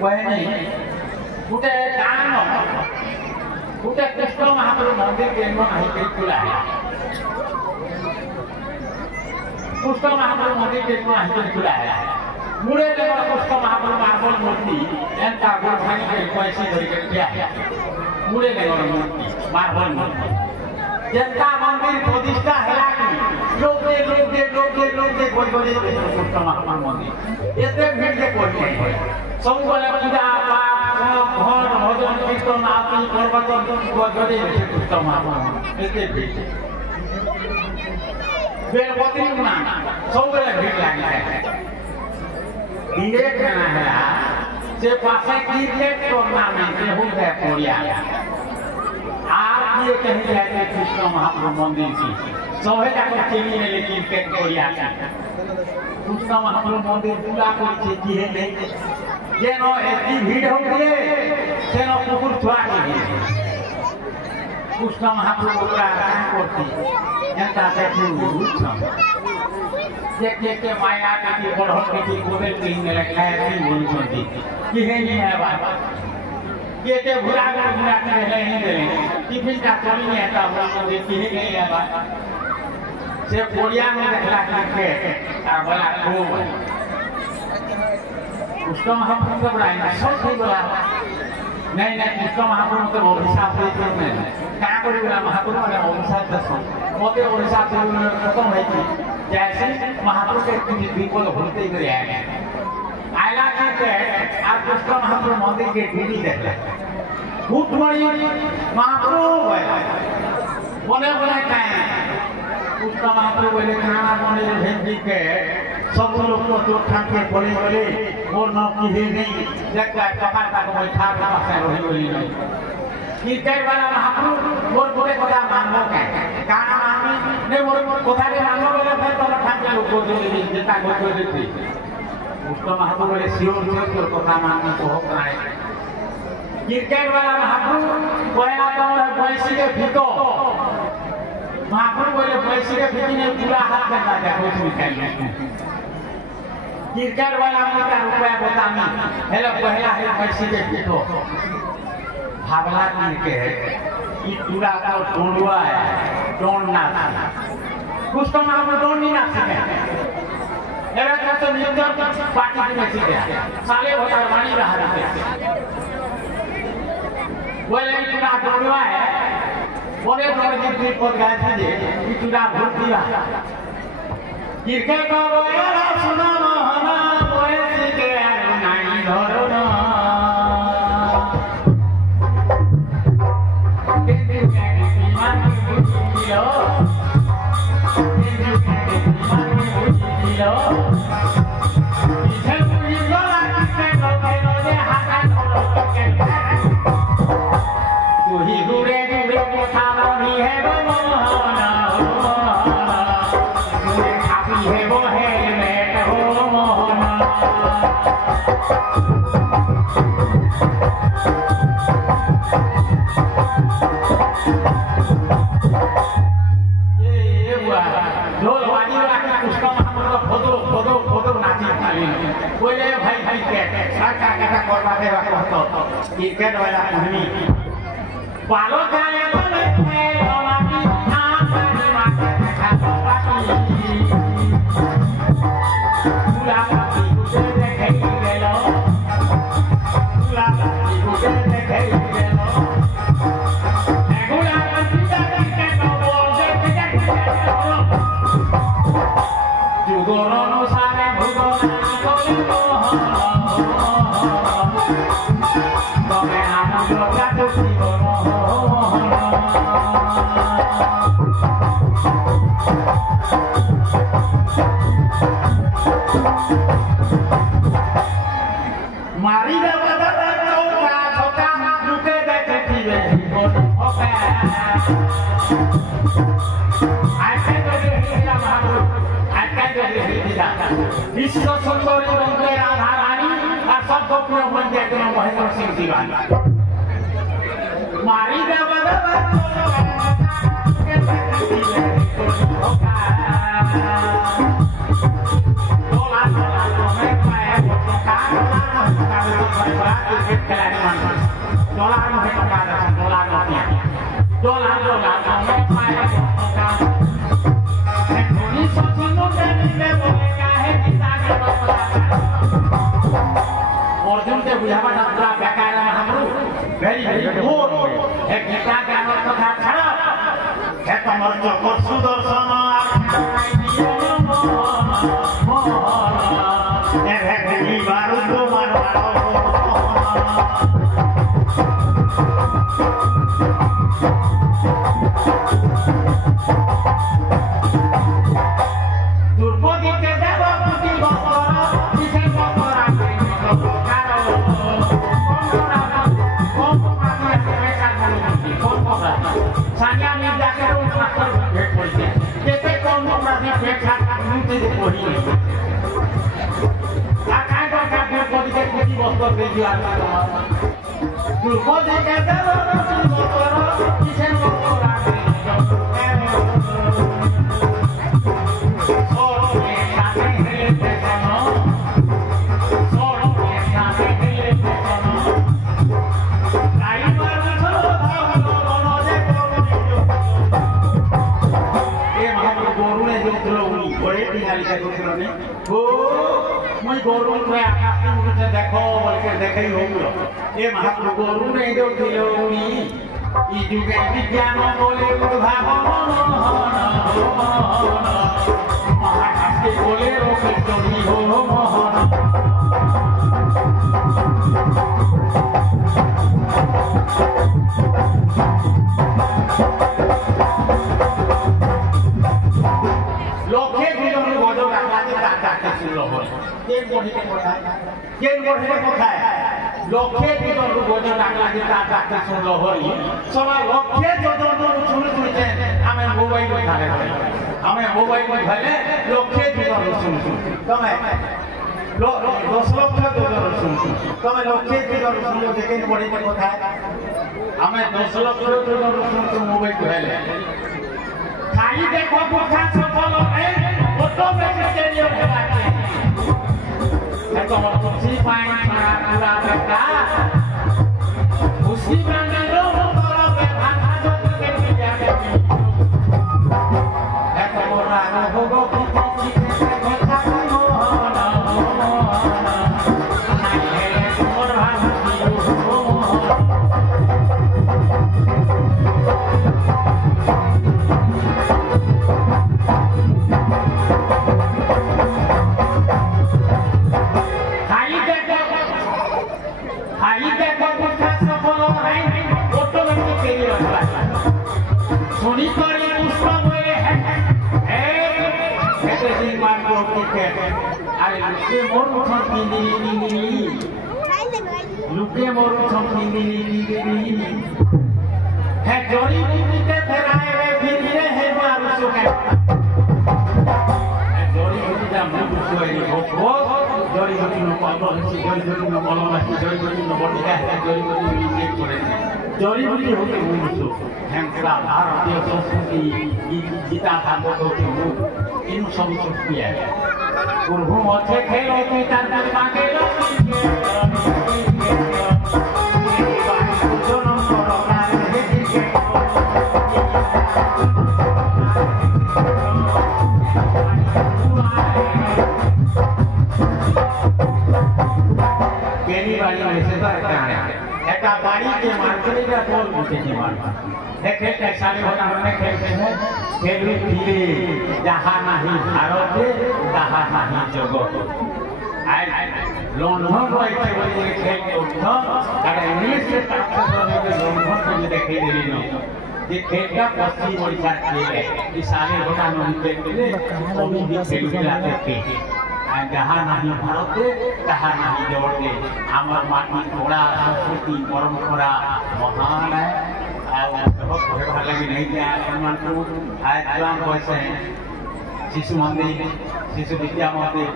वही गोटे गाँव गोटे कृष्ण महाप्रभु मंदिर केन्द्र नहीं खुला है कृष्ण महाप्रभु मंदिर केन्द्र नहीं खुला है मुड़े कृष्ण महाप्रभु मार्बल मूर्ति एंता गोठानी के पैसे धरिके किया है मुड़े मूर्ति मार्बल मूर्ति जनता मंदिर प्रतिष्ठा है लोग कृष्ण महाप्रभु मंदिर एते भीड़ के कोई नहीं सब वाले पूजा पाठ घर भजन कीर्तन आरती प्रवचन गजरे कृष्ण महाप्रभु एते भीड़ बेलपति गुना सब वाले भीड़ लगे इंग्रेज कहना है से पासे क्रिकेट टूर्नामेंट हो गया कोरिया आप ये कहीं जाते कृष्ण महाप्रभु मंदिर की सौहे जाकर चीनी में लेकिन क्रिकेट कोरिया कृष्ण महाप्रभु मंदिर पूरा कोई चीज है नहीं जेनो एती भीड़ हो गए सेनो कुकुर छुआ के कृष्ण महाप्रभु का काम करती जनता देखी देख माया की बढ़त की गोबेल की लखा की बोल छोड़ी कि है नहीं है बात के भुला के रहे नहीं दे टिफिन का चोरी नहीं आता बोल छोड़ी कि है नहीं है बात से कोरिया में देखला के आ बोला खूब उसका महाप्रभु का बड़ा सब सही बोला नहीं उसका महाप्रभु तो ओडिशा से में क्या करी बोला महाप्रभु ने ओडिशा दसो मोते ओडिशा से खत्म है कि जैसे महाप्रभु के विपद होते ही आया आयला के आप कृष्ण महाप्रभु मंदिर के टीवी देखले खूब बड़ी महाप्रभु बोले कहे कृष्ण महाप्रभु बोले खाना बने भेजी के सब लोग को तो ठाक के बोले मोर न की है नहीं जगह कपाल का कोई ठाक ना से रही नहीं क्रिकेट वाला महाप्रभु मोर बोले कथा मांगो के गाना मांगी ने मोर कथा के मांगो बोले फिर तो ठाक के लोग को जेता को देती उसको महाप्रभु बोले सियोर जो कथा मांगने को हो कराए क्रिकेट वाला महाप्रभु कोयला तो पैसे के फिको महाप्रभु बोले पैसे के फिकी ने पूरा हाथ करता है कुछ निकाल क्रिकेट वाला मोटा रुपया बतामी हेलो पहला है पैसे के फिको भावला क्रिकेट ये पूरा का टोलवा है टोलना कुछ तो महाप्रभु टोल नहीं ना सके एरा तो नियंत्रण पार्टी में सीखे साले होता वाणी रहा है बोले पूरा टोलवा है बोले जितनी पद गाय थी इतना भूल दिया क्रिकेट का बोला सुना मोहना बोले सीखे नानी धरो ना क्रिकेट वाला कहानी पालो जाए तो नहीं लोमाकी आमानी माके देखा बाकी पूरा बाकी गुजर देखे गेलो पूरा बाकी गुजर देखे गेलो एगुला कंसिडर के नो बोल देखे गेलो जुगोरो नो सारे भुगोना कोली मारी विश्व सुंदरी बनते राधा रानी और सब गोपियों बन गए महेंद्र सिंह दीवानी मारी बड़ा क्रिकेट खिलाड़ी मान डॉलर में टका डॉलर में डॉलर में पाए धोनी सचिनों के लिए बोलेगा है पिता के अर्जुन के बुझावा ना पूरा बेकार है हमरो वेरी गुड है गीता के अंदर कथा छड़ा है तमर चक्र सुदर्शन देखो बोलकर देखे ही होंगे ये महाप्रभु गुरु ने जो दिलोनी ये जुगे विज्ञान बोले उद्भावन महाकाश बोले रोके चोरी हो मोहन लोके जीवन गोदो डाकाते डाकाते सुनो हो केन बोली के कोठा केन बोली के कोठा लोके जीवन गोदो डाकाते डाकाते सुनो होरी सवा लोके जोदो सुनो सुनते हमें मोबाइल में खाले हमें मोबाइल में खाले लोके जीवन सुनो तमे 10 लोग जोदो सुनो तमे लोके जीवन सुनो केन बोली के कोठा हमें 10 लोग जोदो सुनो मोबाइल में खाले खाली देखो कोठा सफल है ऑटोमेटिक चलिए लगाते है तो हम खुशी पाएंगे पूरा बेटा खुशी मांगे लो तोरा पे भाषा जो के दिया है तो मोरा हो गो की कोठा को ना है मोर भाषा हो सोनी करी पुष्पा बोले है ऐसे दिन मान को के अरे लुके मोर मुठन किंदी लुके मोर मुठन किंदी है जोरी बूटी के फेराए वे फिर है मारू सो के जोरी बूटी का मुंह सोई हो जोरी बूटी नो पालो जोरी बूटी नो मलो नहीं जोरी बूटी नो बॉडी का जोरी बूटी नीचे करे जोरी बूटी होके मुंह सो हैंकरा भारतीय संस्कृति गीता भागवत होती हूँ इन सब किया है गुरु मध्य खेलो की तार मांगे लो पहली वाली वैसे तो एक बाड़ी के मार्केट का बोल बुझे के मार देखे कैसा नहीं होता हमने खेलते हैं खेलू फिरे जहाँ नहीं भारत जहाँ नहीं जगत आई लंदन रहते बोले खेल के उठो अगर इंग्लिश से ट्रांसलेट करके लंदन को देखे देली न ये खेल का पश्चिम ओडिशा खेल है इस सारे होता नहीं खेलते कभी भी खेल खिलाते थे जहाँ नहीं भारत जहाँ नहीं जगत हमार माटी थोड़ा संस्कृति परंपरा महान है बहुत भाग लगी नहीं किया आज शिशु मंदिर शिशु विद्या मंदिर